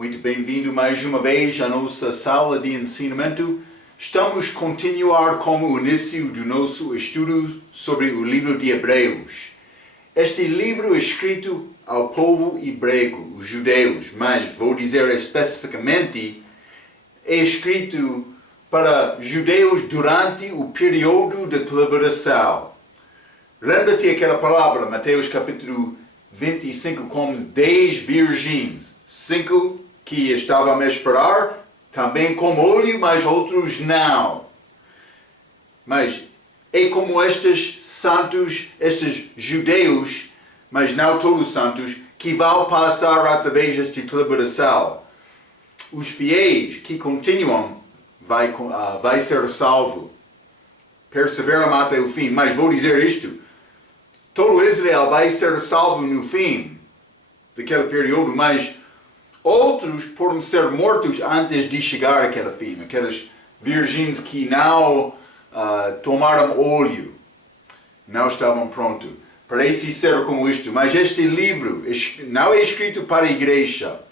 Muito bem-vindo mais uma vez à nossa sala de ensinamento. Estamos a continuar com o início do nosso estudo sobre o livro de Hebreus. Este livro é escrito ao povo hebraico, os judeus, mas vou dizer especificamente, é escrito para judeus durante o período da liberação. Lembra-te aquela palavra, Mateus capítulo 25, como 10 virgens, 5 que estavam a esperar, também com olho, mas outros não. Mas é como estes santos, estes judeus, mas não todos santos, que vão passar através desta liberação. Os fiéis que continuam vai ser salvo. Perseveram até o fim. Mas vou dizer isto. Todo Israel vai ser salvo no fim daquele período, mas outros podem ser mortos antes de chegar àquele fim. Aquelas virgens que não tomaram óleo, não estavam prontos. Parece ser como isto, mas este livro não é escrito para a igreja.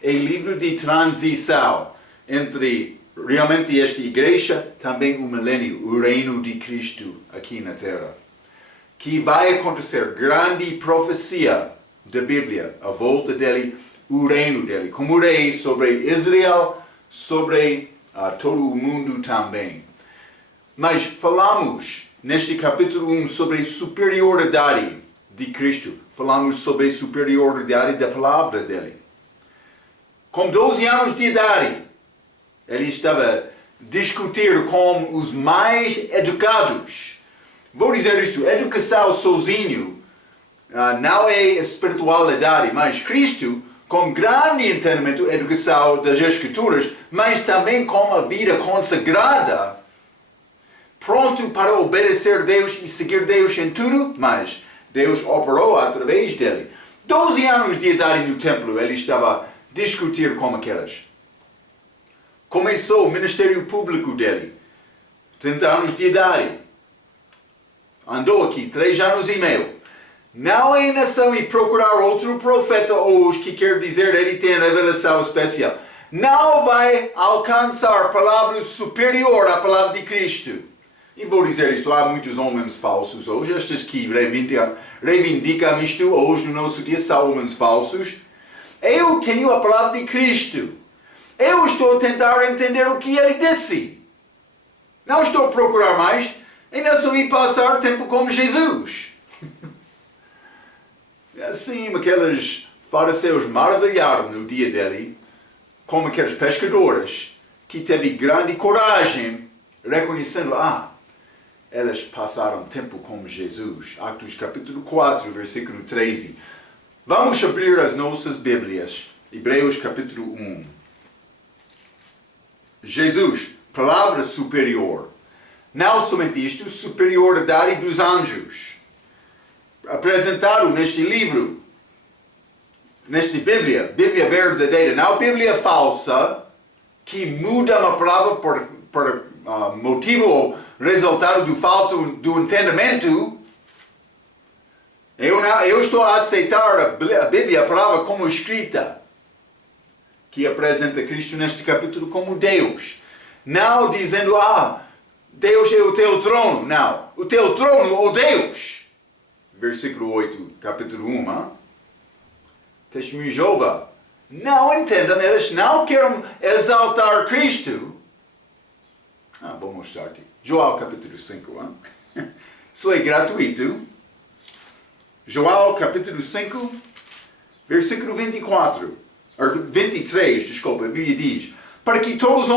É livro de transição entre realmente esta igreja, também o milênio, o reino de Cristo aqui na Terra. Que vai acontecer grande profecia da Bíblia, a volta dele, o reino dele, como rei sobre Israel, sobre todo o mundo também. Mas falamos neste capítulo 1 sobre a superioridade de Cristo. Falamos sobre a superioridade da palavra dele. Com 12 anos de idade, ele estava a discutir com os mais educados. Vou dizer isto, educação sozinho não é espiritualidade, mas Cristo, com grande entendimento, educação das Escrituras, mas também com a vida consagrada, pronto para obedecer a Deus e seguir Deus em tudo, mas Deus operou através dele. 12 anos de idade no templo, ele estava a discutir com aquelas. Começou o ministério público dele, 30 anos de idade. Andou aqui 3 anos e meio. Não é nação e procurar outro profeta hoje que quer dizer ele tem revelação especial. Não vai alcançar a palavra superior à palavra de Cristo. E vou dizer isto, há muitos homens falsos hoje, estes que reivindicam isto hoje no nosso dia são homens falsos. Eu tenho a palavra de Cristo. Eu estou a tentar entender o que ele disse. Não estou a procurar mais. Ainda só me passar tempo com Jesus. Assim, aqueles fariseus maravilharam no dia dele, como aqueles pescadores que teve grande coragem, reconhecendo, elas passaram tempo com Jesus. Atos capítulo 4, versículo 13. Vamos abrir as nossas Bíblias. Hebreus capítulo 1. Jesus, palavra superior. Não somente isto, superioridade dos anjos. Apresentado neste livro, nesta Bíblia, Bíblia verdadeira, não Bíblia falsa, que muda uma palavra por motivo ou resultado do falta do entendimento. Eu estou a aceitar a Bíblia, a palavra como escrita, que apresenta Cristo neste capítulo como Deus. Não dizendo, Deus é o teu trono. Não. O teu trono, ó Deus. Versículo 8, capítulo 1. Testemunho de Jeová. Não entendam, eles não querem exaltar Cristo. Vou mostrar-te. João capítulo 5. Isso é gratuito. João capítulo 5, versículo 24. 23, desculpa, a Bíblia diz. Para que todos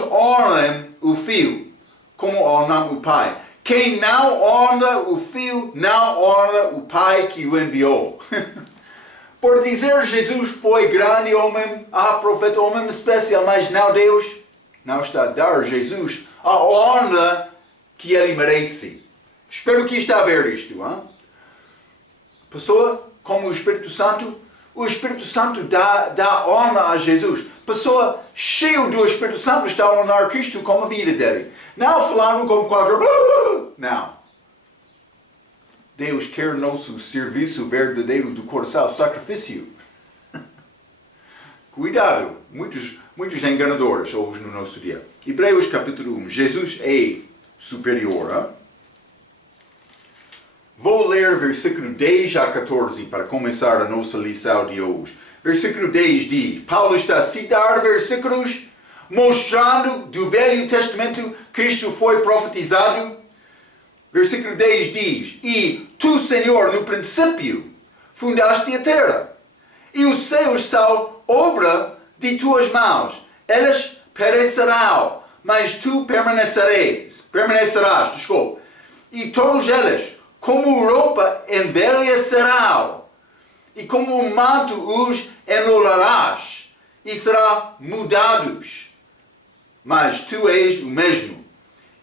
honrem o Filho, como honram o Pai. Quem não honra o Filho, não honra o Pai que o enviou. Por dizer Jesus foi grande homem, profeta, homem especial, mas não Deus, não está a dar Jesus a honra que ele merece. Espero que está a ver isto. Pessoa como o Espírito Santo dá honra a Jesus. Pessoa cheia do Espírito Santo está a honrar Cristo como a vida dele. Não falando como qualquer... Não. Deus quer nosso serviço verdadeiro do coração, sacrifício. Cuidado, muitos enganadores hoje no nosso dia. Hebreus capítulo 1, Jesus é superior. Hein? Vou ler versículo 10 a 14 para começar a nossa lição de hoje. Versículo 10 diz, Paulo está a citar versículos mostrando do Velho Testamento Cristo foi profetizado. Versículo 10 diz, e tu, Senhor, no princípio fundaste a terra, e os céus são obra de tuas mãos. Elas perecerão, mas tu permanecerás, e todos eles, como roupa, envelhecerão, e como um manto os enrolarás, e serão mudados. Mas tu és o mesmo,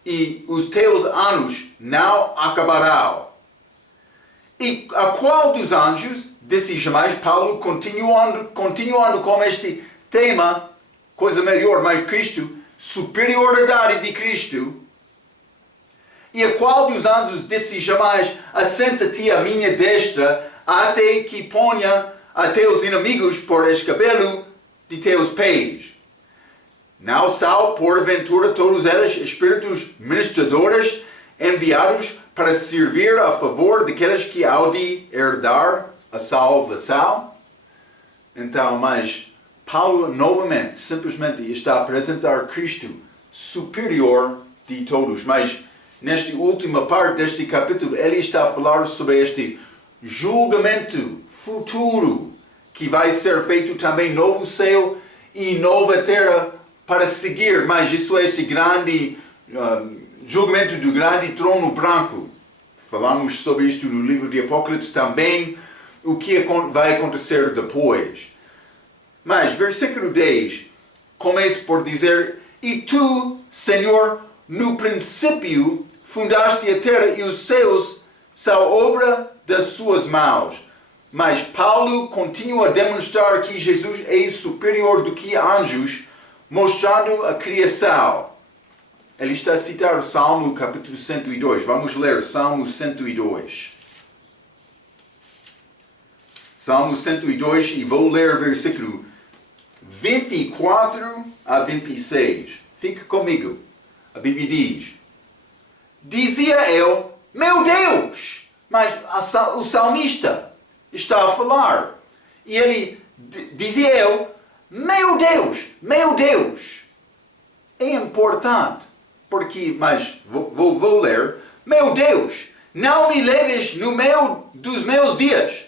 e os teus anos não acabarão. E a qual dos anjos deseja mais? Paulo continuando com este tema, coisa melhor, mais Cristo, superioridade de Cristo. E a qual dos anjos deseja mais? Assenta-te à minha destra, até que ponha a teus inimigos por escabelo de teus pés. Não são, porventura, todos eles espíritos ministradores enviados para servir a favor daqueles que hão de herdar a salvação? Então, mas Paulo novamente, simplesmente está a apresentar Cristo superior de todos. Mas nesta última parte deste capítulo, ele está a falar sobre este julgamento futuro que vai ser feito também novo céu e nova terra para seguir, mas isso é este grande julgamento do grande trono branco. Falamos sobre isto no livro de Apocalipse também, o que vai acontecer depois. Mas, versículo 10, começa por dizer, e tu, Senhor, no princípio fundaste a terra e os céus são obra das suas mãos. Mas Paulo continua a demonstrar que Jesus é superior do que anjos, mostrando a criação. Ele está a citar o Salmo capítulo 102. Vamos ler Salmo 102. Salmo 102 e vou ler versículo 24 a 26. Fique comigo. A Bíblia diz, dizia eu, meu Deus! Mas o salmista está a falar. E ele dizia eu, meu Deus, meu Deus. É importante, porque, mas vou ler. Meu Deus, não me leves no meio dos meus dias.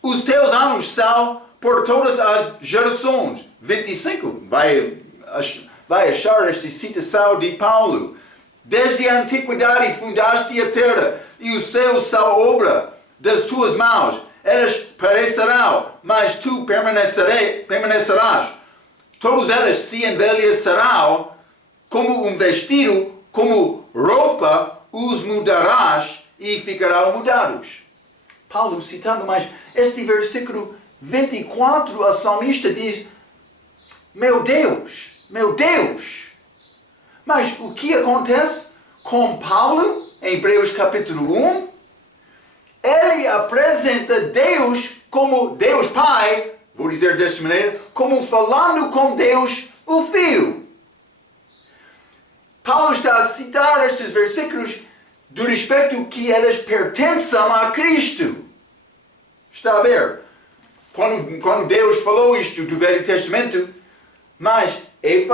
Os teus anos são por todas as gerações. 25, vai achar esta citação de Paulo. Desde a antiguidade fundaste a terra, e os céus são obra das tuas mãos. Elas perecerão, mas tu permanecerás. Todos eles se envelhecerão, como um vestido, como roupa, os mudarás e ficarão mudados. Paulo citando mais este versículo 24, a salmista diz, meu Deus, meu Deus. Mas o que acontece com Paulo em Hebreus capítulo 1? Ele apresenta Deus como Deus Pai, vou dizer desta maneira, como falando com Deus o Filho. Paulo está a citar estes versículos do respeito que eles pertencem a Cristo. Está a ver? Quando Deus falou isto do Velho Testamento, mas ele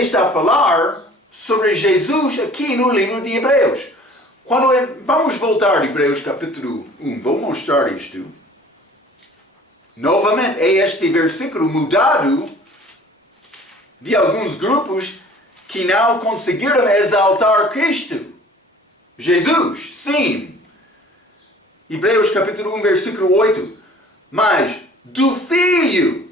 está a falar sobre Jesus aqui no livro de Hebreus. Vamos voltar a Hebreus capítulo 1, vou mostrar isto. Novamente, é este versículo mudado de alguns grupos que não conseguiram exaltar Cristo. Jesus, sim. Hebreus capítulo 1, versículo 8. Mas do Filho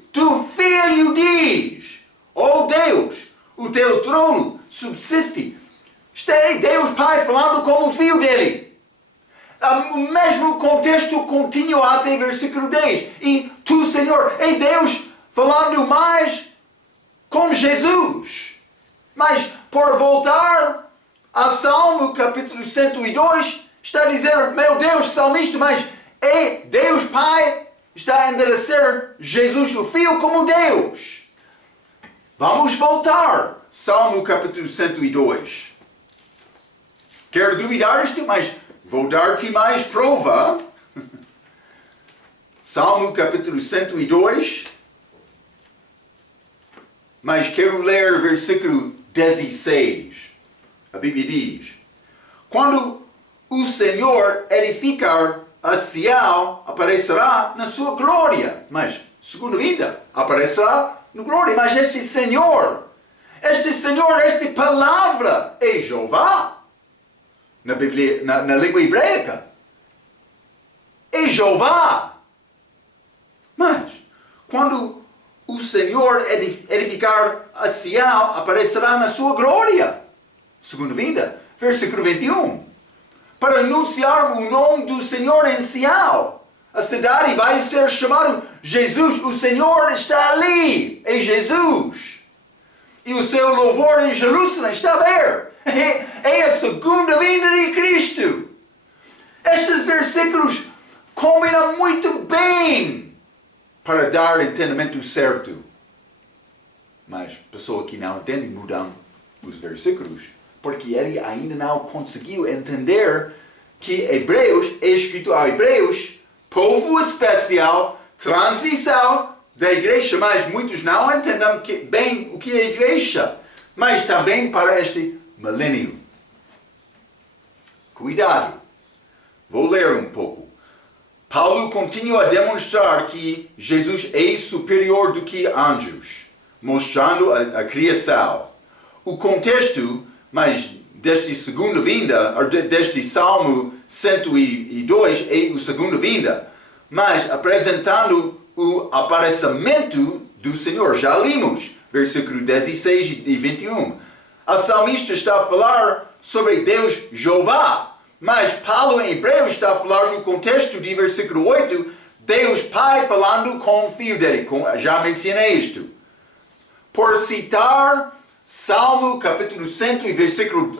diz, ó Deus, o teu trono subsiste. Está aí Deus Pai falando como o Filho dele. O mesmo contexto continua até versículo 10. E tu, Senhor, é Deus falando mais com Jesus. Mas por voltar a Salmo capítulo 102, Está a dizer, meu Deus, salmista, mas Deus Pai está a enderecer Jesus, o Filho, como Deus. Vamos voltar. Salmo capítulo 102. Quero duvidar isto, mas vou dar-te mais prova. Salmo capítulo 102. Mas quero ler o versículo 16. A Bíblia diz: quando o Senhor edificar a Sião, aparecerá na sua glória. Mas, segunda vinda, aparecerá na glória. Mas este Senhor, esta palavra é Jeová. Na Bíblia, na língua hebraica. É Jeová. Mas, quando o Senhor edificar a Sião, aparecerá na sua glória. Segunda vinda, versículo 21. Para anunciar o nome do Senhor em Sião. A cidade vai ser chamada Jesus. O Senhor está ali. É Jesus. E o seu louvor em Jerusalém está a ver. É a segunda vinda de Cristo. Estes versículos combinam muito bem para dar entendimento certo. Mas a pessoa que não entende mudam os versículos. Porque ele ainda não conseguiu entender que Hebreus é escrito a Hebreus, povo especial, transição da igreja. Mas muitos não entendem bem o que é a igreja. Mas também para este milênio. Cuidado. Vou ler um pouco. Paulo continua a demonstrar que Jesus é superior do que anjos, mostrando a criação. O contexto, mas desta segunda vinda, ou deste Salmo 102, é a segunda vinda, mas apresentando o aparecimento do Senhor. Já lemos, versículo 16 e 21. A salmista está a falar sobre Deus Jeová. Mas Paulo em Hebreus está a falar no contexto de versículo 8, Deus Pai falando com o Filho dele. Já mencionei isto. Por citar Salmo capítulo 100 e versículo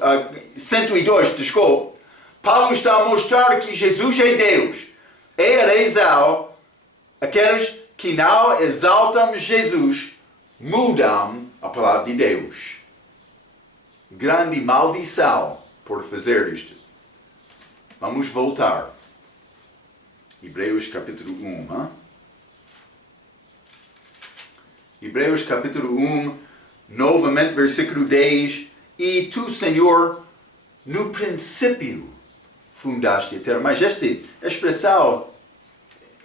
102, desculpe, Paulo está a mostrar que Jesus é Deus. É a razão, aqueles que não exaltam Jesus mudam a palavra de Deus. Grande maldição por fazer isto. Vamos voltar. Hebreus capítulo 1. Hebreus capítulo 1, novamente versículo 10. E tu, Senhor, no princípio fundaste a terra. Mas esta expressão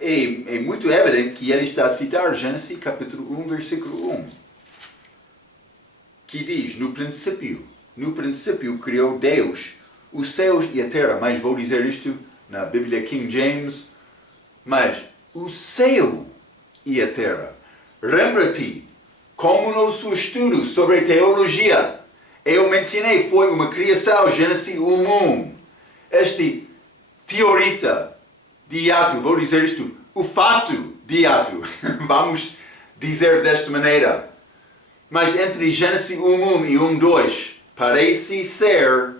é muito evidente que ele está a citar Gênesis capítulo 1, versículo 1. Que diz, no princípio criou Deus os céus e a terra. Mas vou dizer isto na Bíblia King James. Mas o céu e a terra. Lembra-te, como no seu estudo sobre teologia, eu mencionei, foi uma criação, Gênesis 1:1. Este teorita de ato, vou dizer isto, o fato de ato. Vamos dizer desta maneira. Mas entre Gênesis 1:1 e 1:2, parece ser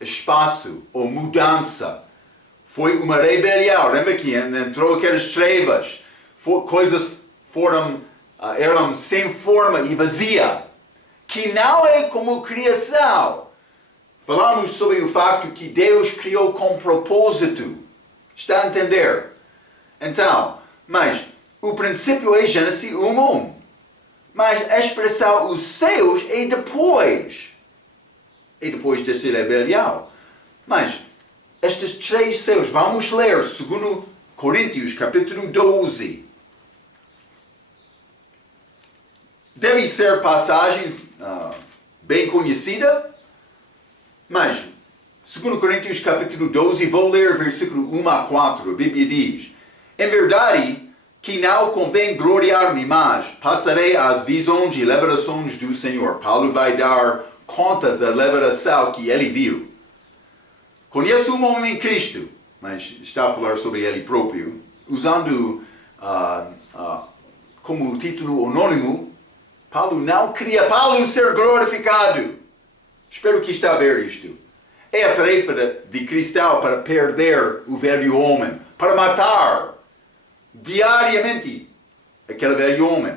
espaço ou mudança. Foi uma rebelião. Lembra que entrou aquelas trevas. Coisas eram sem forma e vazia. Que não é como criação. Falamos sobre o facto que Deus criou com propósito. Está a entender? Então, mas o princípio é Gênesis 1:1. Mas a expressão os céus é depois. E depois dessa rebelião. Mas estes três céus, vamos ler 2 Coríntios capítulo 12. Deve ser passagens bem conhecidas, mas 2 Coríntios capítulo 12, vou ler versículo 1 a 4. A Bíblia diz: em verdade que não convém gloriar-me mais, passarei às visões e revelações do Senhor. Paulo vai dar conta da revelação que ele viu. Conheço um homem em Cristo, mas está a falar sobre ele próprio, usando como título anônimo, Paulo não queria Paulo ser glorificado. Espero que está a ver isto. É a tarefa de cristão para perder o velho homem, para matar diariamente aquele velho homem.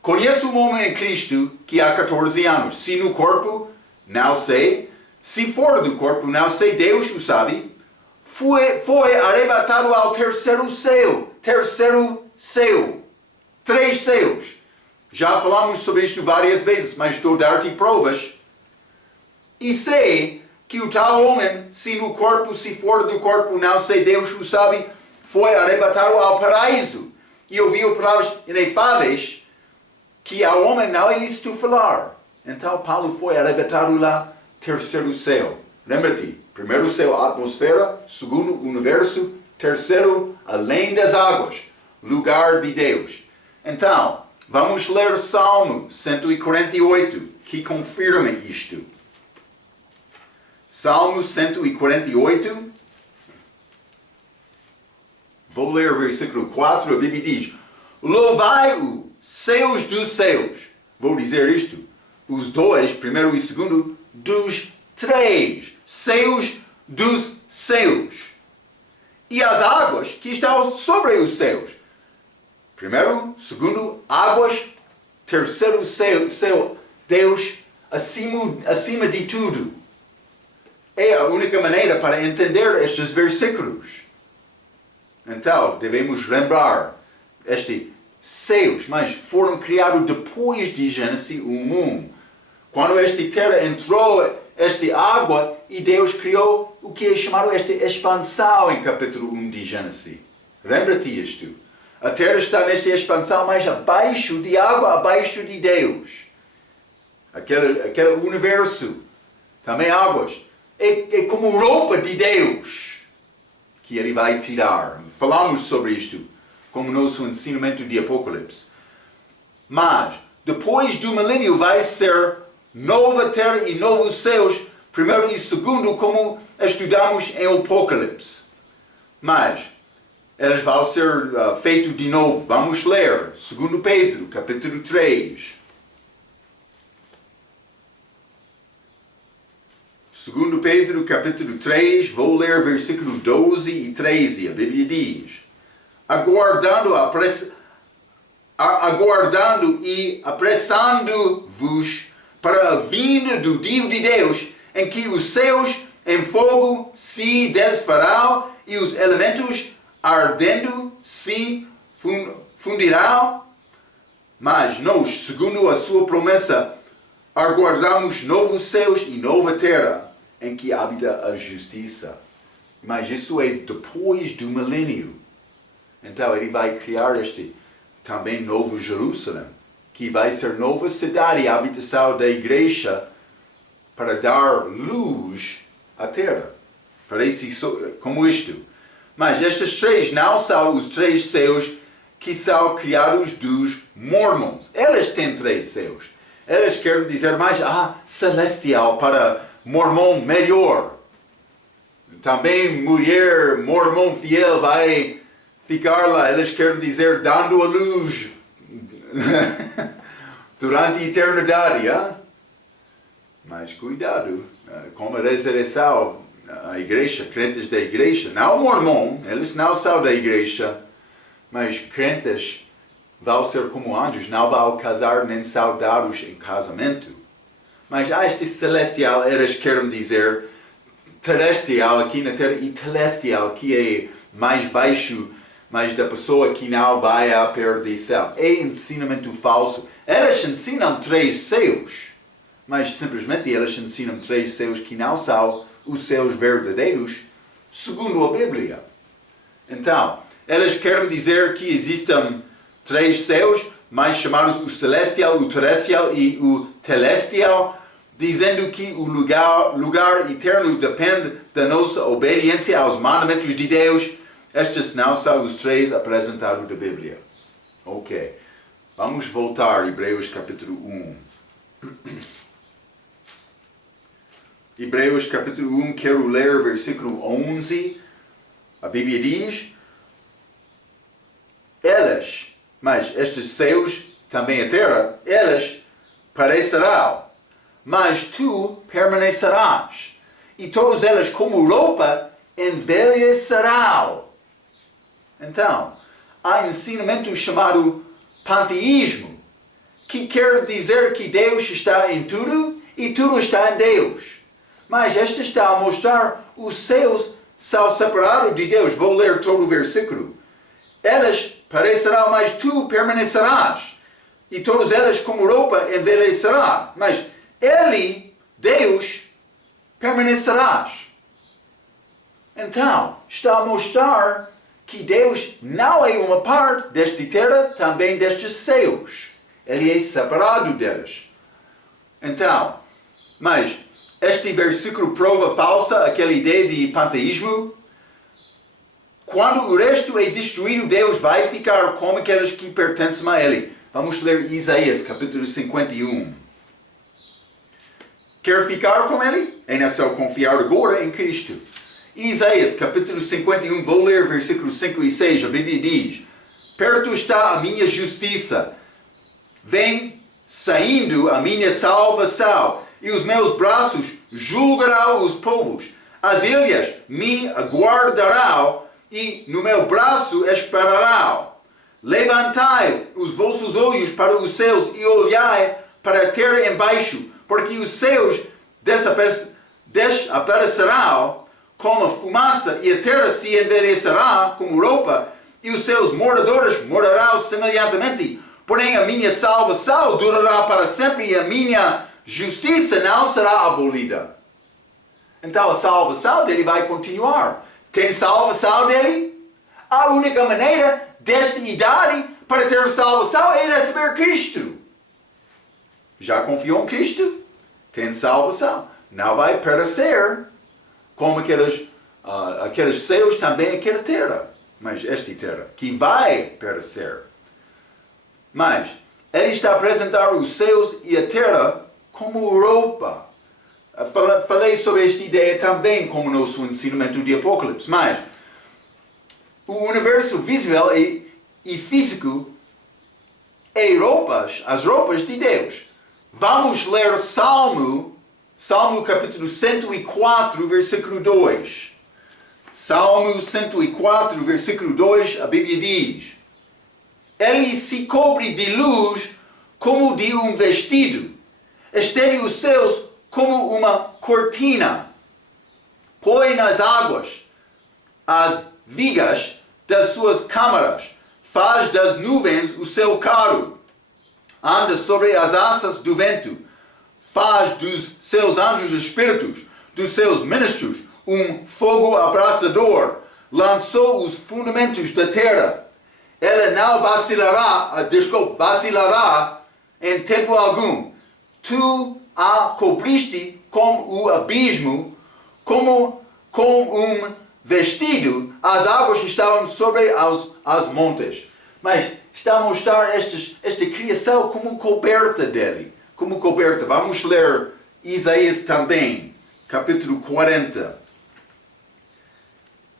Conheço um homem em Cristo que há 14 anos. Se no corpo, não sei. Se fora do corpo, não sei. Deus o sabe. Foi arrebatado ao terceiro céu. Terceiro céu. 3 céus. Já falamos sobre isto várias vezes, mas estou a dar-te provas. E sei que o tal homem, se no corpo, se fora do corpo, não sei, Deus o sabe, foi arrebatado ao paraíso. E ouviu palavras inefáveis que ao homem não é lícito falar. Então Paulo foi arrebatado lá, terceiro céu. Lembra-te, primeiro céu, atmosfera, segundo, universo, terceiro, além das águas, lugar de Deus. Então, vamos ler Salmo 148, que confirma isto. Salmo 148, vou ler o versículo 4, a Bíblia diz: louvai-o, céus dos céus. Vou dizer isto, os dois, primeiro e segundo, dos 3 céus dos céus. E as águas que estão sobre os céus. Primeiro, segundo, águas, terceiro céu, Deus acima de tudo. É a única maneira para entender estes versículos. Então, devemos lembrar, estes céus, mas foram criados depois de Gênesis 1:1. Quando esta terra entrou, esta água, e Deus criou o que é chamado esta expansão em capítulo 1 de Gênesis. Lembra-te isto. A terra está nesta expansão, mas abaixo de água, abaixo de Deus. Aquele universo, também águas. É como roupa de Deus que Ele vai tirar. Falamos sobre isto como nosso ensinamento de Apocalipse. Mas, depois do milênio vai ser nova terra e novos céus, primeiro e segundo, como estudamos em Apocalipse. Mas, eles vão ser feitos de novo. Vamos ler 2 Pedro, capítulo 3. 2 Pedro, capítulo 3, vou ler versículo 12 e 13. A Bíblia diz: aguardando e apressando-vos para a vinda do dia de Deus, em que os céus em fogo se desfarão e os elementos ardendo se fundirão. Mas nós, segundo a sua promessa, aguardamos novos céus e nova terra, em que habita a justiça. Mas isso é depois do milênio. Então ele vai criar este também novo Jerusalém, que vai ser nova cidade e habitação da igreja para dar luz à terra. Parece como isto. Mas estes 3 não são os 3 céus que são criados dos mormons. Eles têm 3 céus. Eles querem dizer mais celestial para mormon melhor. Também mulher mormon fiel vai ficar lá. Eles querem dizer dando a luz durante a eternidade. Mas cuidado, com a ressurreição, a igreja, crentes da igreja, não mormon, eles não são da igreja, mas crentes vão ser como anjos, não vão casar nem são dados em casamento. Mas este celestial, eles querem dizer terrestrial aqui na terra e celestial, que é mais baixo, mas da pessoa que não vai à perdição. É ensinamento falso. Eles ensinam 3 céus, mas simplesmente eles ensinam 3 céus que não são os céus verdadeiros, segundo a Bíblia. Então, eles querem dizer que existem 3 céus, mais chamados o celestial, o terrestrial e o telestial, dizendo que o lugar eterno depende da nossa obediência aos mandamentos de Deus. Estes não são os 3 apresentados da Bíblia. Ok. Vamos voltar a Hebreus capítulo 1. Hebreus capítulo 1, quero ler versículo 11. A Bíblia diz: eles, mas estes céus, também a terra, eles perecerão, mas tu permanecerás, e todas elas como roupa envelhecerão. Então, há ensinamento chamado panteísmo, que quer dizer que Deus está em tudo e tudo está em Deus. Mas este está a mostrar os céus são separados de Deus. Vou ler todo o versículo. Elas parecerão, mas tu permanecerás. E todas elas como roupa envelhecerá. Mas Ele, Deus, permanecerás. Então, está a mostrar que Deus não é uma parte desta terra, também destes céus. Ele é separado delas. Então, mas este versículo prova falsa aquela ideia de panteísmo. Quando o resto é destruído, Deus vai ficar com aqueles que pertencem a Ele. Vamos ler Isaías, capítulo 51. Quer ficar com Ele? É necessário confiar agora em Cristo. Isaías, capítulo 51, vou ler versículos 5 e 6. A Bíblia diz: perto está a minha justiça. Vem saindo a minha salvação, e os meus braços julgarão os povos. As ilhas me aguardarão, e no meu braço esperarão. Levantai os vossos olhos para os céus, e olhai para a terra embaixo, porque os céus desaparecerão como a fumaça, e a terra se envelhecerá como roupa, e os seus moradores morarão semelhantemente. Porém a minha salvação durará para sempre, e a minha justiça não será abolida. Então a salvação dele vai continuar. Tem salvação dele? A única maneira desta idade para ter salvação é receber Cristo. Já confiou em Cristo? Tem salvação. Não vai perecer como aqueles céus, também aquela terra. Mas esta terra que vai perecer. Mas ele está a apresentar os céus e a terra como roupa. Falei sobre esta ideia também como nosso ensinamento de Apocalipse. Mas o universo visível e físico é as roupas de Deus. Vamos ler Salmo capítulo 104, versículo 2. Salmo 104, versículo 2, a Bíblia diz: Ele se cobre de luz como de um vestido, estende os céus como uma cortina, põe nas águas as vigas das suas câmaras, faz das nuvens o seu carro, anda sobre as asas do vento, faz dos seus anjos espíritos, dos seus ministros, um fogo abrasador, lançou os fundamentos da terra. Ela não vacilará em tempo algum. Tu a cobriste com o abismo, como com um vestido. As águas estavam sobre as montes. Mas está a mostrar esta criação como coberta dele. Como coberta. Vamos ler Isaías também, capítulo 40.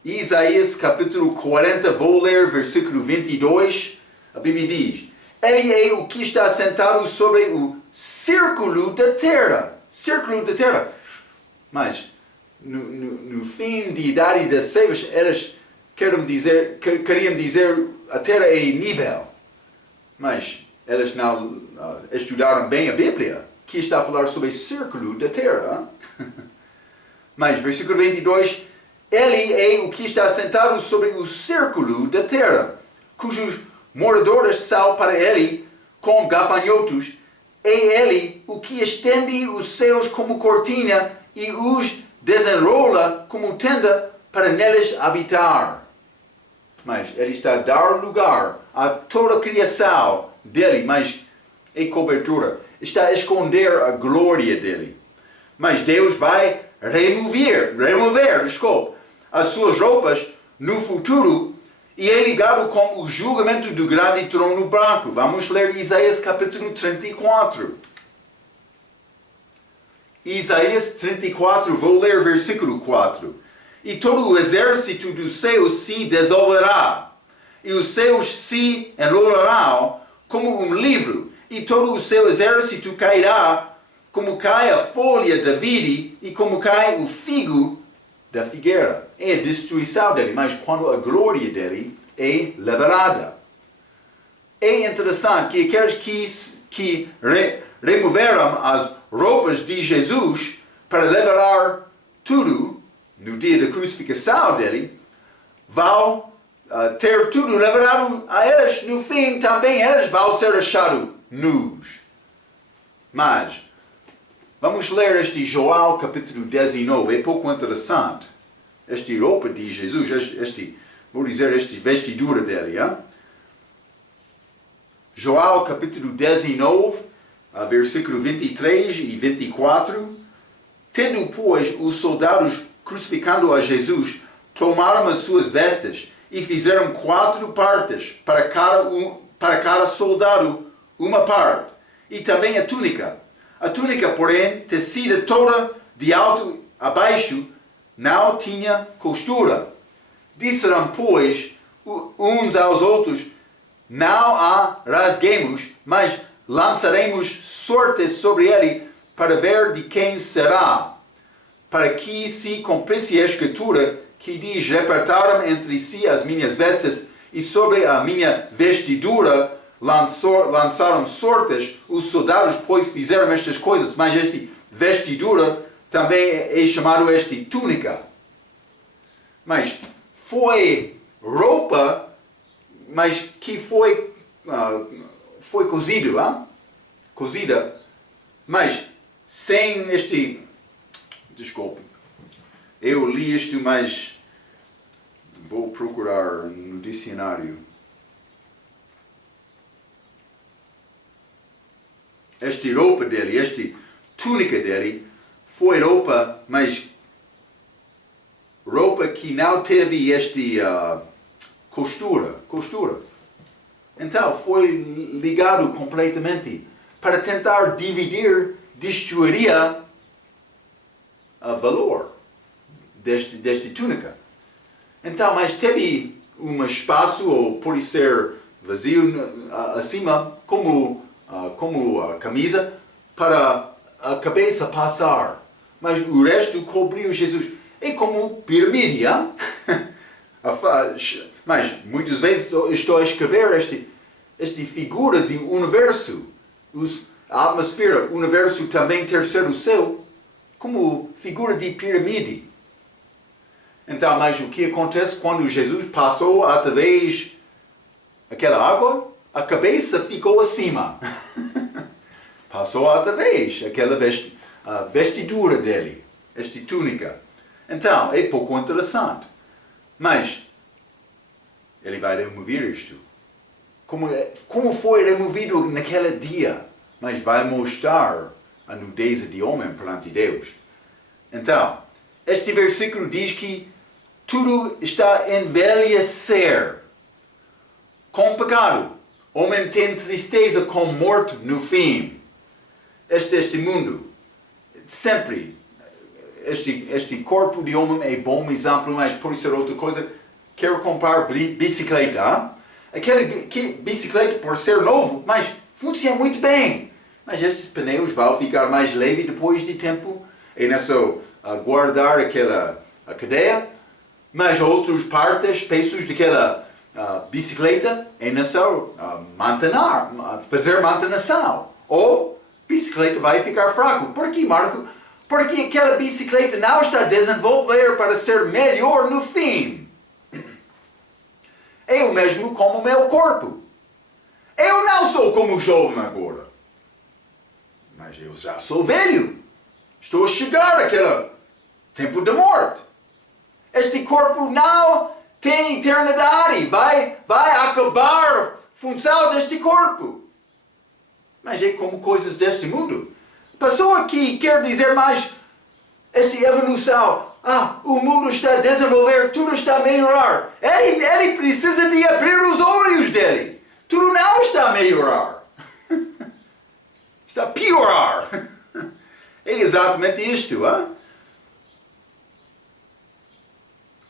Isaías capítulo 40, vou ler versículo 22. A Bíblia diz: Ele é o que está sentado sobre o círculo da terra. Círculo da terra. Mas no fim de idade das trevas, elas queriam dizer a terra é nível. Mas elas não estudaram bem a Bíblia, que está a falar sobre o círculo da terra. Mas versículo 22, Ele é o que está sentado sobre o círculo da terra, cujos moradores são para ele como gafanhotos. É ele o que estende os céus como cortina e os desenrola como tenda para neles habitar. Mas ele está a dar lugar a toda a criação dele, mas é cobertura. Está a esconder a glória dele. Mas Deus vai remover as suas roupas no futuro, e é ligado com o julgamento do grande trono branco. Vamos ler Isaías capítulo 34. Isaías 34, vou ler versículo 4. E todo o exército dos céus se dissolverá, e os céus se enrolarão como um livro, e todo o seu exército cairá como cai a folha da vide e como cai o figo da figueira. É a destruição dele, mas quando a glória dele é revelada. É interessante que aqueles que removeram as roupas de Jesus para levar tudo no dia da crucificação dele, vão ter tudo levado a eles. No fim, também eles vão ser achados nus. Mas, vamos ler este João capítulo 19, é pouco interessante. Esta roupa de Jesus, vou dizer, esta vestidura dele. Hein? João capítulo 19, versículo 23 e 24. Tendo, pois, os soldados crucificando a Jesus, tomaram as suas vestes e fizeram 4 partes para cada soldado, uma parte, e também a túnica. A túnica, porém, tecida toda de alto a baixo, não tinha costura. Disseram, pois, uns aos outros, não a rasguemos, mas lançaremos sortes sobre ele para ver de quem será, para que se cumprisse a escritura que diz, repartaram entre si as minhas vestes e sobre a minha vestidura lançaram sortes. Os soldados, pois, fizeram estas coisas, mas esta vestidura também é chamado esta túnica. Mas foi roupa, mas que foi cozida, mas sem este... Desculpe, eu li isto, mas vou procurar no dicionário. Esta roupa dele, esta túnica dele, foi roupa, mas roupa que não teve esta costura. Então foi ligado completamente para tentar dividir, destruiria o valor desta túnica. Então, mas teve um espaço, ou pode ser vazio acima, como a camisa, para a cabeça passar. Mas o resto cobriu Jesus. É como pirâmide, hein? Mas muitas vezes estou a escrever esta figura de universo. A atmosfera, o universo também terceiro céu, como figura de pirâmide. Então, mas o que acontece quando Jesus passou através daquela água? A cabeça ficou acima. Passou através aquela vestidura dele, esta túnica. Então, é pouco interessante. Mas, ele vai remover isto. Como foi removido naquele dia? Mas vai mostrar a nudez de homem perante Deus. Então, este versículo diz que tudo está a envelhecer com pecado. Homem tem tristeza com morte no fim. Este mundo, sempre, este corpo de homem é bom exemplo, mas pode ser outra coisa. Quero comprar bicicleta. Aquela bicicleta pode ser novo, mas funciona muito bem. Mas estes pneus vão ficar mais leves depois de tempo. É não só guardar a cadeia, mas outras partes, peças daquela bicicleta é não só fazer manutenção. Ou a bicicleta vai ficar fraca. Por que, Marco? Porque aquela bicicleta não está a desenvolver para ser melhor no fim. É o mesmo como o meu corpo. Eu não sou como jovem agora. Mas eu já sou velho. Estou a chegar àquele tempo da morte. Este corpo não tem eternidade. Vai acabar a função deste corpo. Mas é como coisas deste mundo. Pessoa que quer dizer mais esta evolução. O mundo está a desenvolver, tudo está a melhorar. Ele precisa de abrir os olhos dele. Tudo não está a melhorar. Está a piorar. É exatamente isto.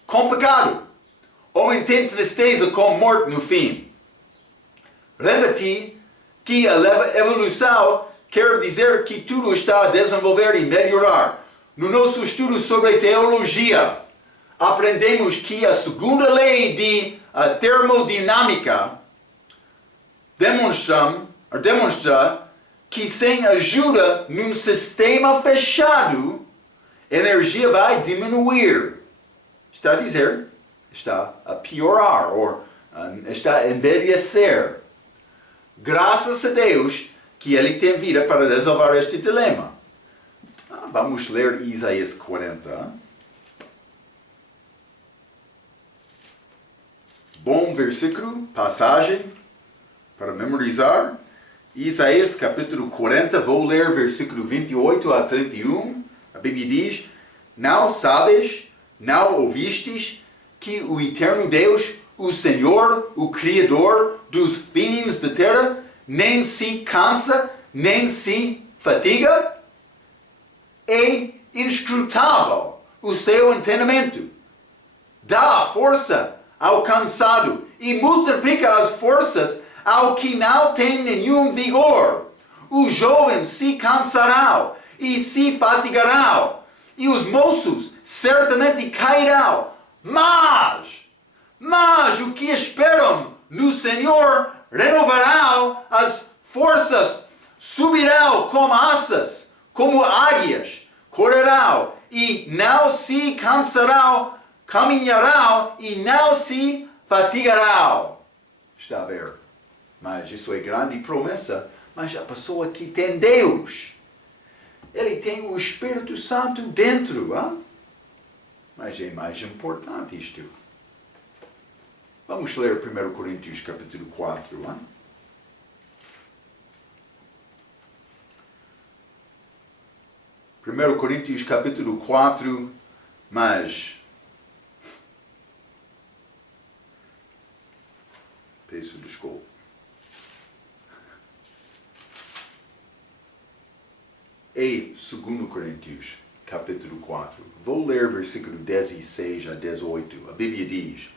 Com pecado. Homem tem tristeza com morte no fim. Lembra-te que a evolução quer dizer que tudo está a desenvolver e melhorar. No nosso estudo sobre teologia, aprendemos que a segunda lei de termodinâmica demonstra que sem ajuda num sistema fechado, a energia vai diminuir. Está a dizer, está a piorar, ou está a envelhecer. Graças a Deus que Ele tem vida para resolver este dilema. Vamos ler Isaías 40. Bom versículo, passagem para memorizar. Isaías capítulo 40, vou ler versículo 28 a 31. A Bíblia diz: Não sabes, não ouvistes, que o eterno Deus, o Senhor, o Criador dos fins da terra, nem se cansa, nem se fatiga? É inscrutável o seu entendimento. Dá força ao cansado e multiplica as forças ao que não tem nenhum vigor. Os jovens se cansarão e se fatigarão, e os moços certamente cairão. Mas o que esperam no Senhor renovarão as forças, subirão como asas, como águias, correrão e não se cansarão, caminharão e não se fatigarão. Está a ver? Mas isso é grande promessa. Mas a pessoa que tem Deus, ele tem o Espírito Santo dentro. Hein? Mas é mais importante isto. Vamos ler 1 Coríntios capítulo 4. Hein? Primeiro Coríntios capítulo 4, mas peço desculpa. E 2 Coríntios capítulo 4. Vou ler versículo 16 a 18. A Bíblia diz: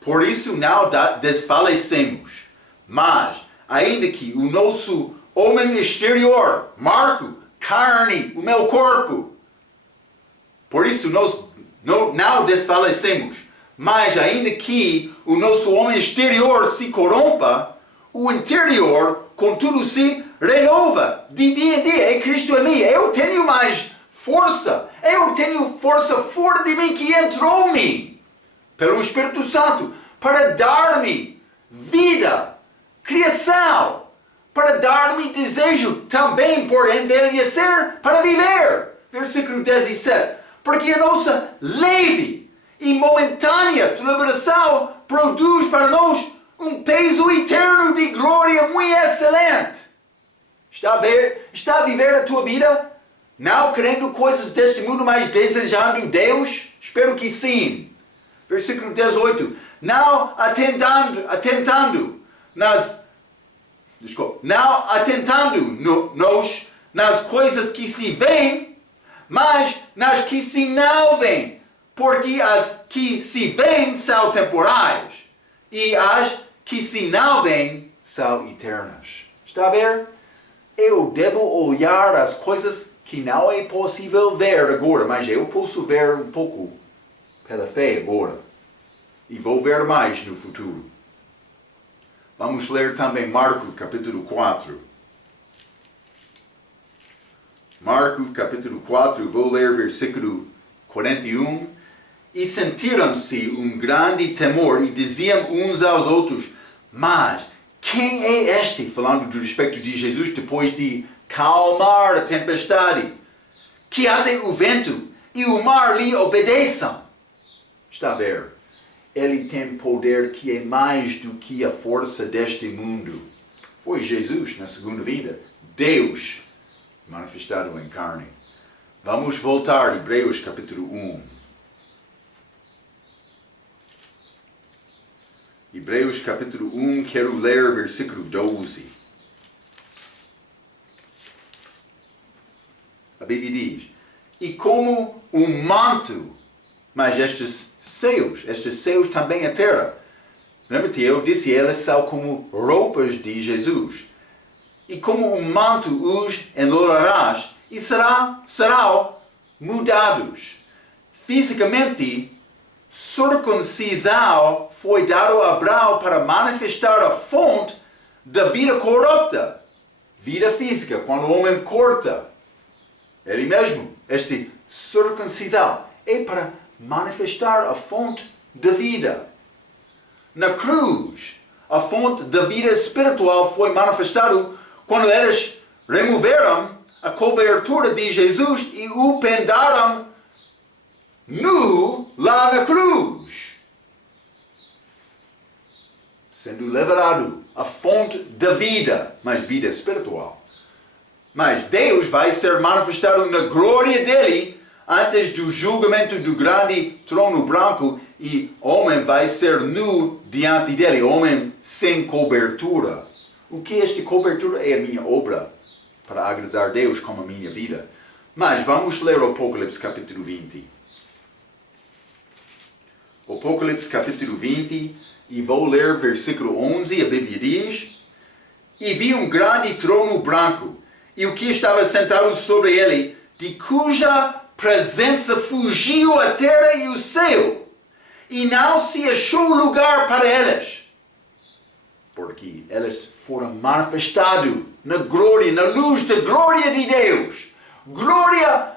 Por isso não desfalecemos, mas ainda que o nosso homem exterior, Marco, carne, o meu corpo. Por isso nós não desfalecemos. Mas ainda que o nosso homem exterior se corrompa, o interior, contudo, se renova de dia em dia. É Cristo em mim. Eu tenho mais força. Eu tenho força fora de mim que entrou em mim pelo Espírito Santo para dar-me vida, criação, para dar-me desejo também por envelhecer, para viver. Versículo 17. Porque a nossa leve e momentânea tribulação produz para nós um peso eterno de glória muito excelente. Está a viver a tua vida não querendo coisas deste mundo, mas desejando Deus? Espero que sim. Versículo 18. Não atentando nos nas coisas que se veem, mas nas que se não veem, porque as que se veem são temporais e as que se não veem são eternas. Está a ver? Eu devo olhar as coisas que não é possível ver agora, mas eu posso ver um pouco pela fé agora. E vou ver mais no futuro. Vamos ler também Marcos capítulo 4. Marcos capítulo 4, vou ler versículo 41. E sentiram-se um grande temor e diziam uns aos outros: Mas quem é este? Falando do respeito de Jesus depois de calmar a tempestade. Que até o vento e o mar lhe obedeçam. Está a ver? Ele tem poder que é mais do que a força deste mundo. Foi Jesus na segunda vida. Deus manifestado em carne. Vamos voltar a Hebreus capítulo 1. Hebreus capítulo 1, quero ler versículo 12. A Bíblia diz: E como um manto, mas estes seios também a terra. Lembra-te, eu disse, elas são como roupas de Jesus. e como um manto os enrolarás e serão mudados. Fisicamente, circuncisão foi dado a Abraão para manifestar a fonte da vida corrupta. Vida física, quando o homem corta. Ele mesmo, este circuncisão, é para manifestar a fonte da vida. Na cruz, a fonte da vida espiritual foi manifestada quando eles removeram a cobertura de Jesus e o pendaram nu lá na cruz. Sendo levado a fonte da vida, mas vida espiritual. Mas Deus vai ser manifestado na glória dele antes do julgamento do grande trono branco e o homem vai ser nu diante dele, homem sem cobertura. O que é esta cobertura? É a minha obra para agradar a Deus como a minha vida. Mas vamos ler o Apocalipse capítulo 20. Apocalipse capítulo 20, e vou ler versículo 11, a Bíblia diz: E vi um grande trono branco, e o que estava sentado sobre ele, de cuja presença fugiu a terra e o céu, e não se achou lugar para eles, porque eles foram manifestados na glória, na luz da glória de Deus. Glória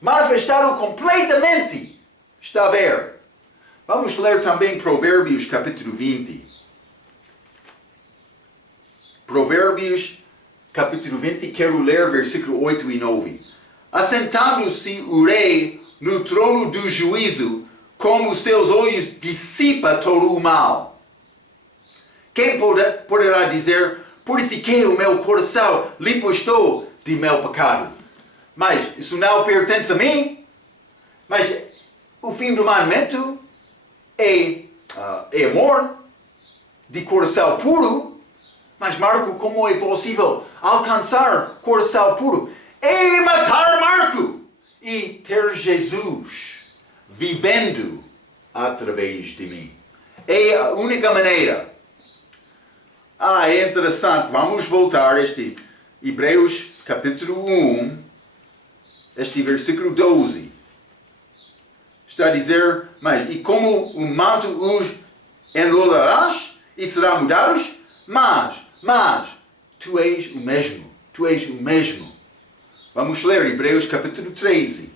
manifestada completamente. Está a ver? Vamos ler também Provérbios capítulo 20. Provérbios capítulo 20, quero ler versículo 8 e 9. Assentando-se o rei no trono do juízo, como os seus olhos dissipa todo o mal. Quem poderá dizer, purifiquei o meu coração, limpo estou de meu pecado? Mas isso não pertence a mim? Mas o fim do mandamento é amor, de coração puro. Mas Marco, como é possível alcançar coração puro? É matar Marco e ter Jesus vivendo através de mim. É a única maneira. É interessante. Vamos voltar a este Hebreus capítulo 1, este versículo 12. Está a dizer, mas e como o manto os enrolarás e serão mudados? Mas, tu és o mesmo. Tu és o mesmo. Vamos ler Hebreus capítulo 13.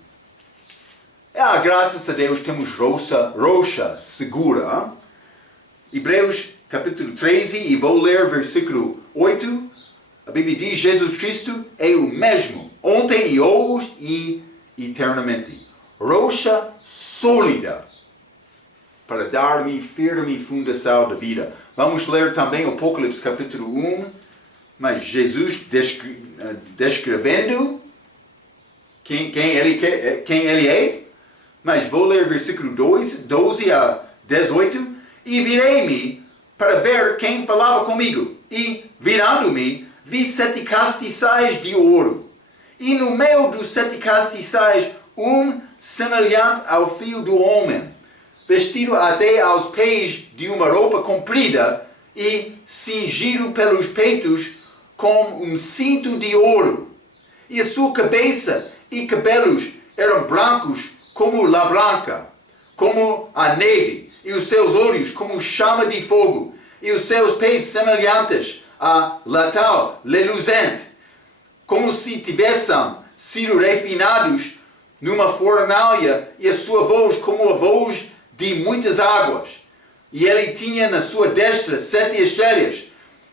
Graças a Deus temos rocha segura. Hebreus capítulo 13, e vou ler versículo 8. A Bíblia diz, Jesus Cristo é o mesmo, ontem e hoje e eternamente. Rocha sólida, para dar-me firme fundação da vida. Vamos ler também o Apocalipse capítulo 1, mas Jesus descrevendo quem ele é. Mas vou ler versículo 12 a 18. E virei-me para ver quem falava comigo. E, virando-me, vi 7 castiçais de ouro. E no meio dos 7 castiçais, semelhante ao filho do homem, vestido até aos pés de uma roupa comprida e cingido pelos peitos com um cinto de ouro. E a sua cabeça e cabelos eram brancos como lã branca, como a neve, e os seus olhos como chama de fogo, e os seus pés semelhantes a latão reluzente, como se tivessem sido refinados numa fornalha, e a sua voz como a voz de muitas águas. E ele tinha na sua destra 7 estrelas,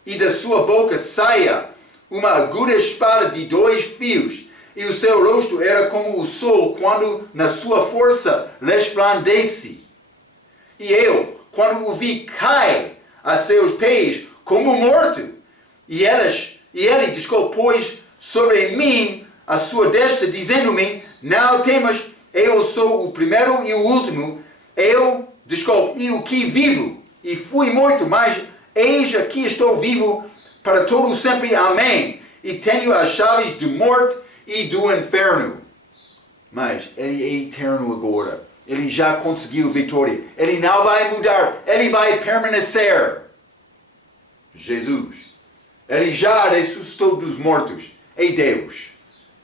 e da sua boca saía uma aguda espada de 2 fios, e o seu rosto era como o sol quando na sua força resplandece. E eu, quando o vi, cai a seus pés como morto. E ele pôs sobre mim a sua destra, dizendo-me, não temas, eu sou o primeiro e o último, e o que vivo, e fui morto, mas eis aqui estou vivo para todo sempre, amém, e tenho as chaves de morte e do inferno. Mas ele é eterno agora, ele já conseguiu vitória, ele não vai mudar, ele vai permanecer. Jesus Ele já ressuscitou dos mortos. É Deus.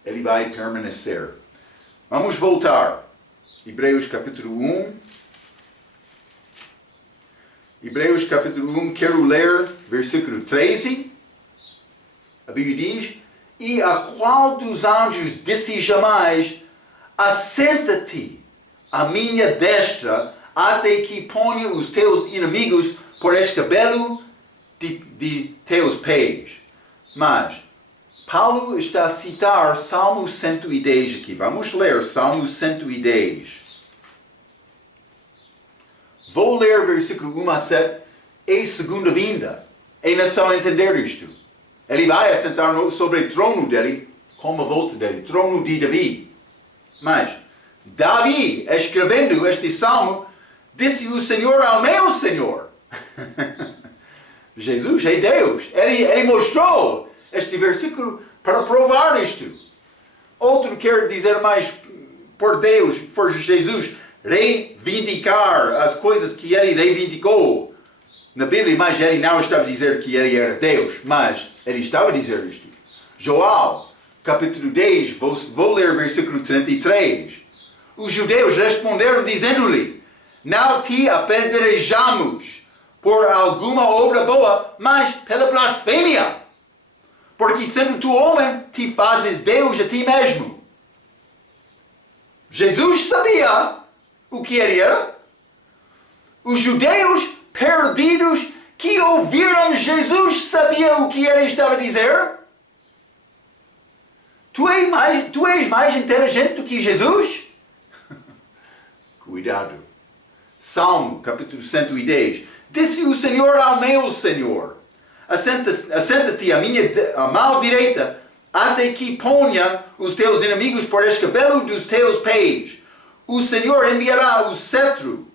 Ele vai permanecer. Vamos voltar. Hebreus capítulo 1. Hebreus capítulo 1, quero ler versículo 13. A Bíblia diz: E a qual dos anjos disse jamais: Assenta-te à minha destra, até que ponha os teus inimigos por escabelo de teus pés. Mas Paulo está a citar Salmo 110 aqui. Vamos ler Salmo 110. Vou ler versículo 1 a 7. É segunda vinda. É só entender isto. Ele vai assentar sobre o trono dele, como a volta dele, trono de Davi. Mas Davi, escrevendo este salmo, disse o Senhor ao meu Senhor. Jesus é Deus. Ele mostrou este versículo para provar isto. Outro quer dizer mais por Deus, por Jesus, reivindicar as coisas que ele reivindicou na Bíblia, mas ele não estava a dizer que ele era Deus, mas ele estava a dizer isto. João, capítulo 10, vou ler versículo 33. Os judeus responderam dizendo-lhe: Não te apedrejamos por alguma obra boa, mas pela blasfêmia. Porque sendo tu homem, te fazes Deus a ti mesmo. Jesus sabia o que ele era. Os judeus perdidos que ouviram Jesus sabiam o que ele estava a dizer. Tu és mais inteligente do que Jesus? Cuidado. Salmo, capítulo 110. Disse o Senhor ao meu Senhor: Assenta-te à mão direita, até que ponha os teus inimigos por escabelo dos teus pés. O Senhor enviará o cetro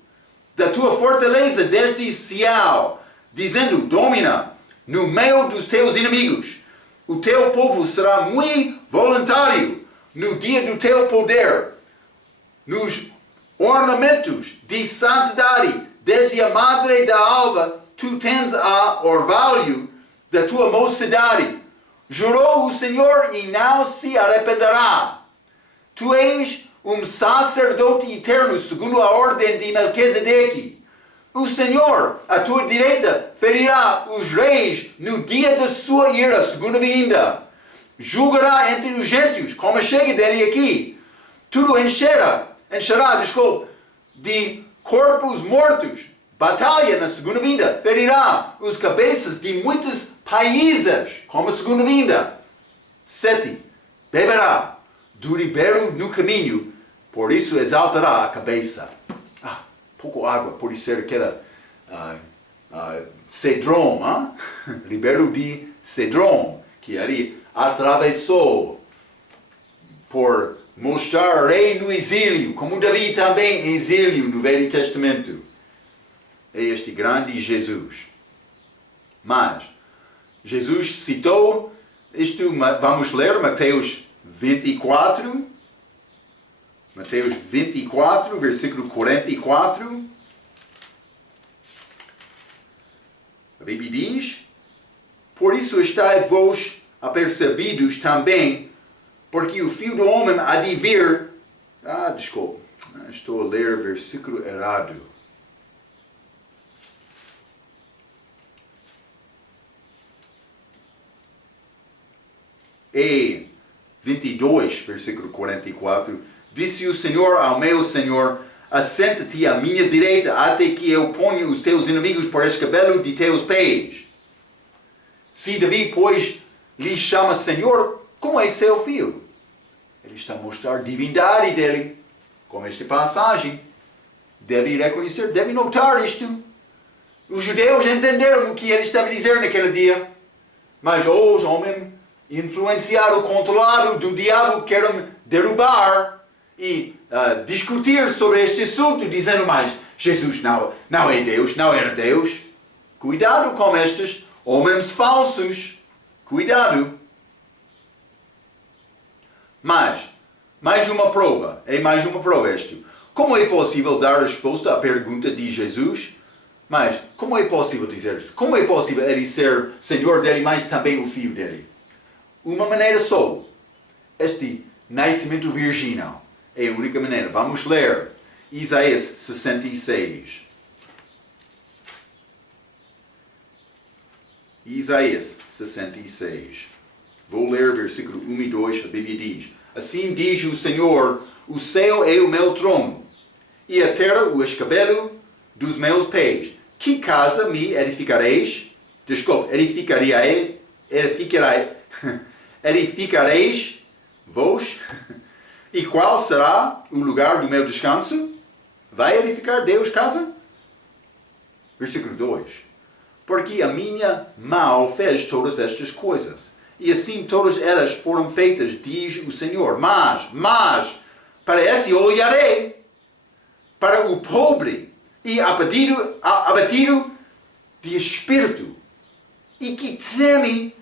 da tua fortaleza desde Sião, dizendo: Domina no meio dos teus inimigos. O teu povo será muito voluntário no dia do teu poder. Nos ornamentos de santidade, desde a madre da alva, tu tens a orvalho da tua mocidade. Jurou o Senhor e não se arrependerá. Tu és um sacerdote eterno, segundo a ordem de Melquisedeque. O Senhor, à tua direita, ferirá os reis no dia da sua ira, segunda vinda. Julgará entre os gentios, como chega dele aqui. Tudo encherá, de corpos mortos. Batalha na segunda vinda. Ferirá os cabeças de muitos países, como a segunda vinda. 7. Beberá do ribeiro no caminho, por isso exaltará a cabeça. Pouco água, por ser aquela Cedron, ribeiro de Cedron, que ele atravessou por mostrar rei no exílio, como Davi também em exílio no Velho Testamento. É este grande Jesus. Mas Jesus citou isto, vamos ler Mateus 24. Mateus 24, versículo 44. A Bíblia diz: Por isso estáis vós apercebidos também, porque o Filho do Homem há de vir. Desculpa, estou a ler o versículo errado. E 22, versículo 44. Disse o Senhor ao meu Senhor: Assenta-te à minha direita, até que eu ponha os teus inimigos por escabelo de teus pés. Se Davi, pois, lhe chama Senhor, como é seu filho? Ele está a mostrar a divindade dele. Com esta passagem, deve reconhecer, deve notar isto. Os judeus entenderam o que ele estava a dizer naquele dia. Mas os homens, influenciados, controlados do diabo, querem derrubar e discutir sobre este assunto, dizendo: mas Jesus não é Deus, não era Deus. Cuidado com estes homens falsos. Cuidado. Mas, mais uma prova isto. Como é possível dar resposta à pergunta de Jesus? Mas como é possível dizer isso? Como é possível ele ser Senhor dele, mas também o filho dele? Uma maneira só. Este nascimento virginal é a única maneira. Vamos ler Isaías 66. Isaías 66. Vou ler versículo 1 e 2. A Bíblia diz: Assim diz o Senhor, o céu é o meu trono, e a terra o escabelo dos meus pés. Que casa me edificareis? Desculpe, edificareis vós? E qual será o lugar do meu descanso? Vai edificar Deus casa? Versículo 2. Porque a minha mão fez todas estas coisas, e assim todas elas foram feitas, diz o Senhor. Mas, para esse olharei, para o pobre e abatido de espírito, e que treme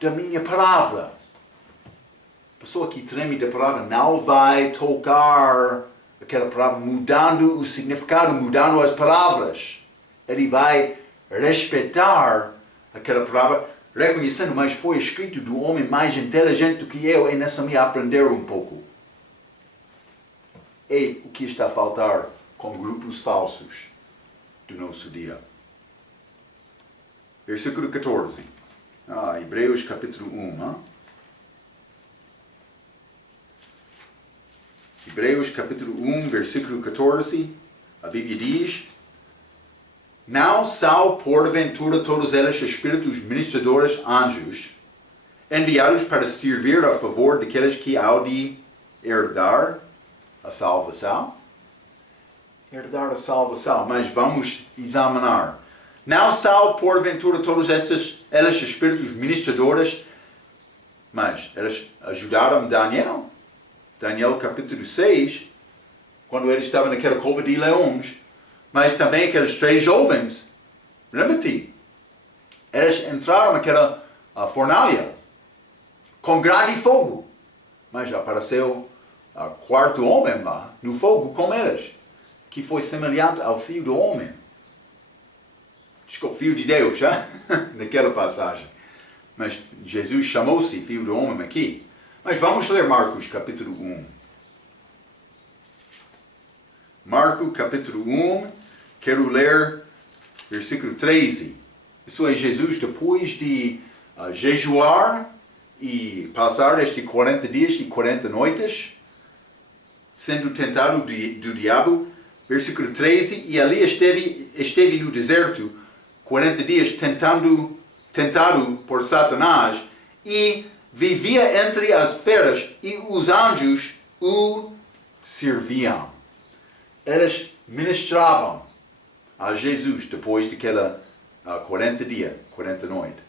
da minha palavra. A pessoa que treme da palavra não vai tocar aquela palavra, mudando o significado, mudando as palavras. Ele vai respeitar aquela palavra, reconhecendo, mas foi escrito do homem mais inteligente do que eu, e nessa me aprender um pouco. É o que está a faltar com grupos falsos do nosso dia. Versículo 14. Hebreus capítulo 1. Hebreus capítulo 1, versículo 14. A Bíblia diz: Não são porventura todos eles espíritos ministradores anjos, enviados para servir a favor daqueles que hão de herdar a salvação? Herdar a salvação, mas vamos examinar. Não são porventura todos eles espíritos ministradores, mas eles ajudaram Daniel. Daniel capítulo 6, quando ele estava naquela cova de leões, mas também aqueles 3 jovens, lembra-te? Eles entraram naquela fornalha com grande fogo, mas apareceu o 4º homem lá no fogo com eles, que foi semelhante ao filho do homem. Desculpa, filho de Deus, naquela passagem. Mas Jesus chamou-se filho do homem aqui. Mas vamos ler Marcos capítulo 1. Marcos capítulo 1, quero ler versículo 13. Isso é Jesus depois de jejuar e passar estes 40 dias e 40 noites, sendo tentado do diabo. Versículo 13, e ali esteve no deserto 40 dias tentado por Satanás, e vivia entre as feras, e os anjos o serviam. Eles ministravam a Jesus depois daquela 40 dias, 40 noites.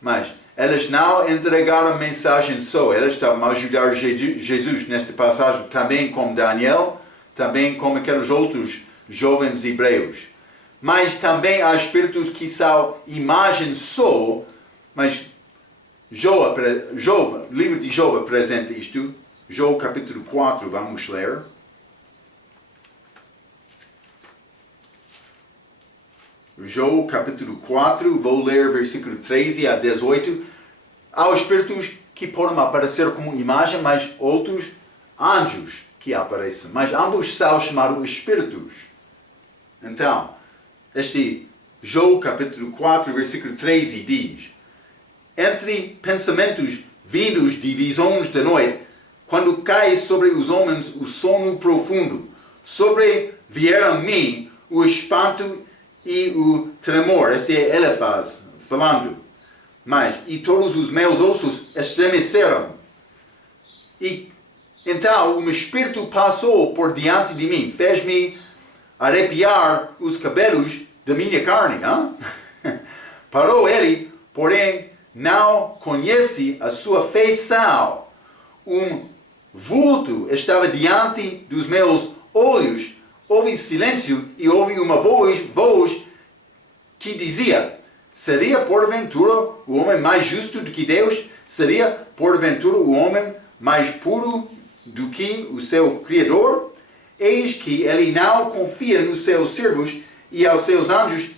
Mas eles não entregaram a mensagem só, eles estavam a ajudar Jesus nesta passagem, também como Daniel, também como aqueles outros jovens hebreus. Mas também há espíritos que são imagem só, mas livro de Job apresenta isto. Job capítulo 4, vamos ler. Job capítulo 4, vou ler versículo 13 a 18. Há espíritos que podem aparecer como imagem, mas outros anjos que aparecem. Mas ambos são chamados espíritos. Então, este Job capítulo 4, versículo 13 diz: Entre pensamentos vindos de visões da noite, quando cai sobre os homens o sono profundo, sobrevier a mim o espanto e o tremor. Este é Elifaz falando. E todos os meus ossos estremeceram. E então o espírito passou por diante de mim, fez-me arrepiar os cabelos da minha carne. Parou ele, porém não conhece a sua feição. Um vulto estava diante dos meus olhos. Houve silêncio e houve uma voz que dizia: Seria porventura o homem mais justo do que Deus? Seria porventura o homem mais puro do que o seu Criador? Eis que ele não confia nos seus servos e aos seus anjos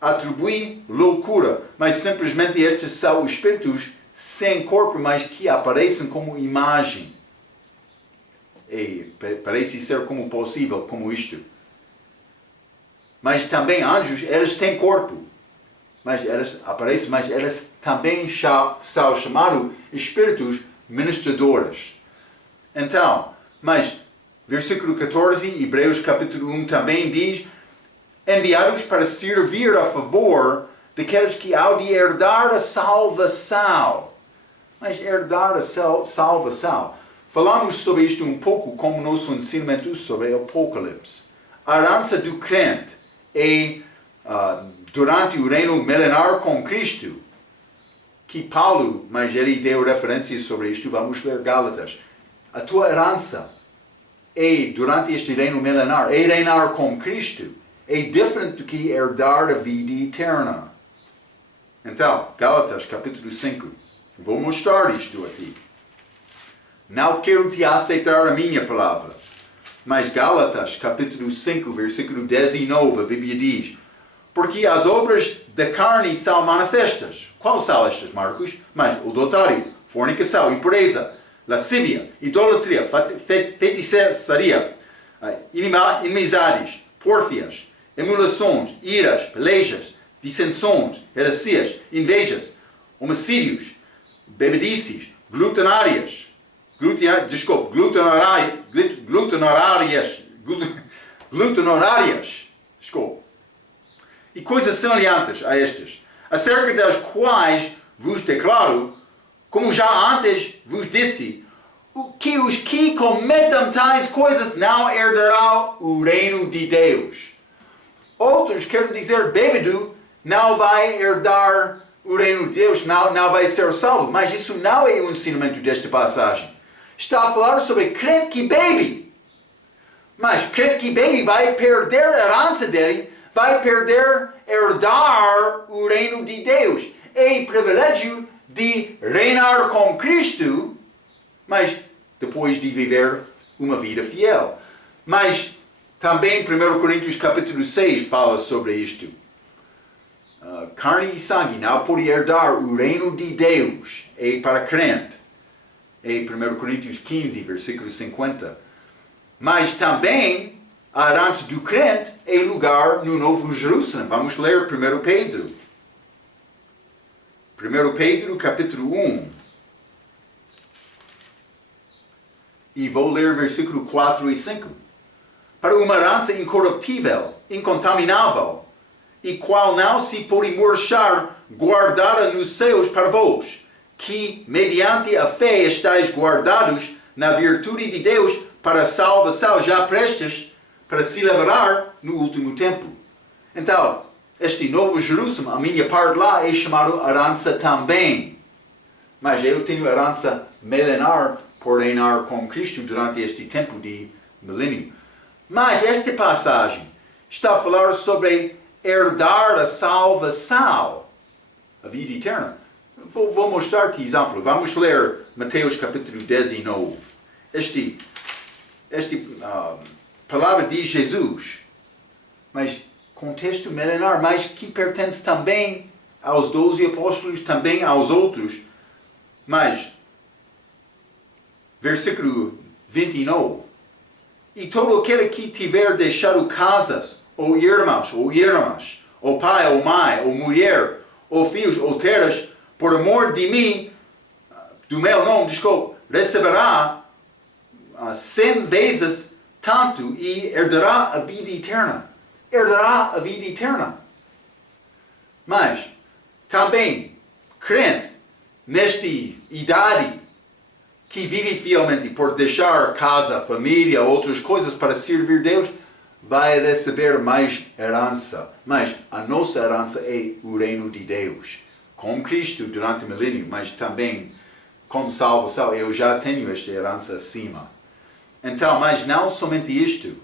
atribui loucura, mas simplesmente estes são espíritos sem corpo, mas que aparecem como imagem. E parece ser como possível, como isto. Mas também anjos, eles têm corpo. Mas eles aparecem, mas eles também são chamados espíritos ministradores. Então, mas versículo 14, Hebreus capítulo 1 também diz: enviados para servir a favor daqueles que hão de herdar a salvação. Mas herdar a salvação. Falamos sobre isto um pouco como nosso ensinamento sobre o Apocalipse. A herança do crente é durante o reino milenar com Cristo, que Paulo, mas ele deu referências sobre isto, vamos ler Gálatas. A tua herança é durante este reino milenar, é reinar com Cristo. É diferente do que herdar a vida eterna. Então, Gálatas capítulo 5. Vou mostrar isto a ti. Não quero te aceitar a minha palavra. Mas Gálatas capítulo 5, versículo 19, a Bíblia diz: porque as obras da carne são manifestas. Quais são estas, Marcos? Mas o adultério, fornicação, impureza, lascívia, idolatria, feitiçaria, inimizades, pórfias, emulações, iras, pelejas, dissensões, heresias, invejas, homicídios, bebedices, glutonárias, e coisas semelhantes a estas, acerca das quais vos declaro, como já antes vos disse, que os que cometam tais coisas não herdarão o reino de Deus. Outros querem dizer, bêbado não vai herdar o reino de Deus, não vai ser salvo. Mas isso não é o ensinamento desta passagem. Está a falar sobre crente que bebe. Mas crente que bebe vai perder a herança dele, vai perder herdar o reino de Deus. É privilégio de reinar com Cristo, mas depois de viver uma vida fiel. Mas também 1 Coríntios capítulo 6 fala sobre isto. Carne e sangue não pode herdar o reino de Deus. É para crente. É 1 Coríntios 15, versículo 50. Mas também a herança do crente é lugar no Novo Jerusalém. Vamos ler 1 Pedro. 1 Pedro capítulo 1. E vou ler versículo 4 e 5. Para uma herança incorruptível, incontaminável, e qual não se pode murchar, guardada nos céus para vós, que mediante a fé estáis guardados na virtude de Deus para a salvação já prestes para se revelar no último tempo. Então, este Novo Jerusalém, a minha parte lá, é chamado herança também. Mas eu tenho herança milenar por reinar com Cristo durante este tempo de milênio. Mas esta passagem está a falar sobre herdar a salvação, a vida eterna. Vou mostrar-te exemplo. Vamos ler Mateus capítulo 19. Esta palavra de Jesus, mas contexto milenar, mas que pertence também aos 12 apóstolos, também aos outros. Mas, versículo 29. E todo aquele que tiver deixado casas, ou irmãos, ou irmãs, ou pai, ou mãe, ou mulher, ou filhos, ou terras, por amor de mim, do meu nome, receberá 100 vezes tanto e herdará a vida eterna. Herdará a vida eterna. Mas, também, crente, nesta idade, que vive fielmente por deixar casa, família, outras coisas para servir Deus, vai receber mais herança. Mas a nossa herança é o reino de Deus. Com Cristo durante o milênio, mas também como salvação, eu já tenho esta herança acima. Então, mas não somente isto.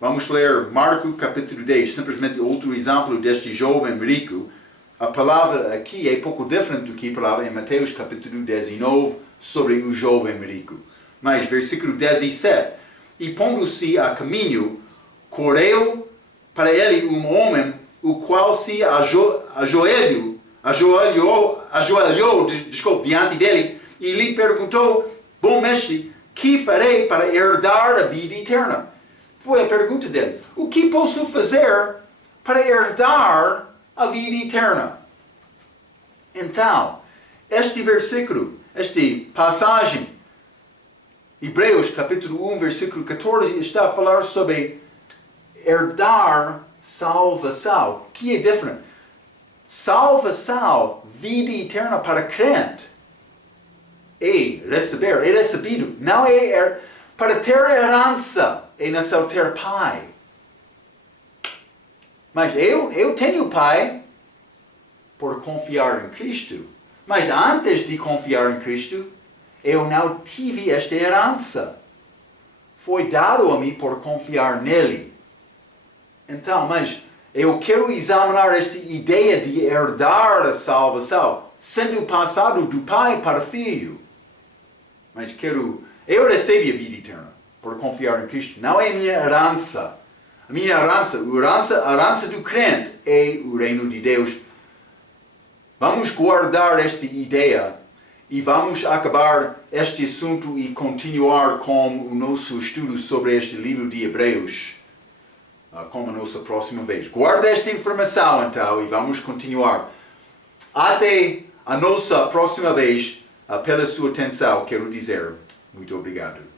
Vamos ler Marcos capítulo 10, simplesmente outro exemplo deste jovem rico. A palavra aqui é pouco diferente do que a palavra em Mateus capítulo 19 sobre o jovem rico. Mas versículo 17. E pondo-se a caminho, correu para ele homem, o qual se ajoelhou, diante dele, e lhe perguntou: bom mestre, que farei para herdar a vida eterna? Foi a pergunta dele. O que posso fazer para herdar a vida eterna? Então, este versículo, esta passagem, Hebreus capítulo 1, versículo 14, está a falar sobre herdar salvação, que é diferente. Salvação, vida eterna para crente, é recebido. Não é para ter herança, é não ter pai. Mas eu tenho pai por confiar em Cristo. Mas antes de confiar em Cristo, eu não tive esta herança. Foi dado a mim por confiar nele. Então, mas eu quero examinar esta ideia de herdar a salvação, sendo passado do pai para filho. Mas eu recebi a vida eterna por confiar em Cristo. Não é minha herança. A minha herança, a herança do crente é o reino de Deus. Vamos guardar esta ideia e vamos acabar este assunto e continuar com o nosso estudo sobre este livro de Hebreus, como a nossa próxima vez. Guarda esta informação então e vamos continuar. Até a nossa próxima vez, pela sua atenção, quero dizer muito obrigado.